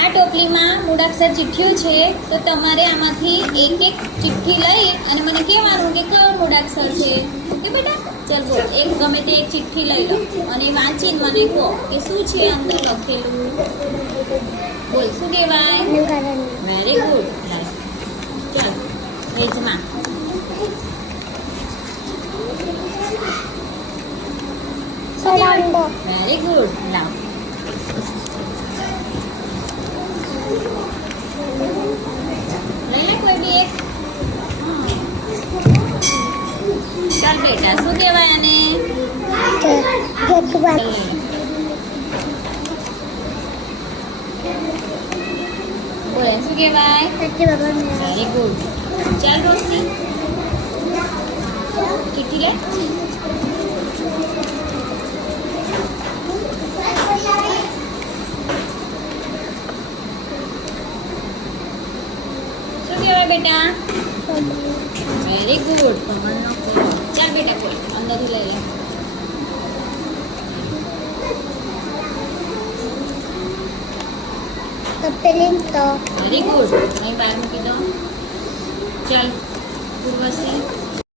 આ ટોપલીમાં મૂળાક્ષર ચિઠ્ઠીઓ છે, તો તમારે આમાંથી એક એક ચિઠ્ઠી લઈ અને મને કહેવાનું કે કયો મૂળાક્ષર છે. ઓકે બેટા? ચાલ બોલ, એક ગમે તે એક ચિઠ્ઠી લઈ લો અને વાંચીને મને કહો કે શું છે અંદર લખેલું. બોલ, શું કહેવાય? Very good. ચાલ વેચમાં વેરી ગુડ. લાવ લઈ લે કોઈ બી એક. ચાલ બેટા, શું કહેવાય આને? બોલે શું કહેવાય? Very good. ચાલ રોશની, ચિઠ્ઠી લે. શું કહેવાય બેટા? Very good. કમળનો ફૂલ. ચાલ બેટા બોલ, અંદરથી લઈ લે. Very good. અહીં બહાર મૂકી દો. ચાલ ઉર્વશી.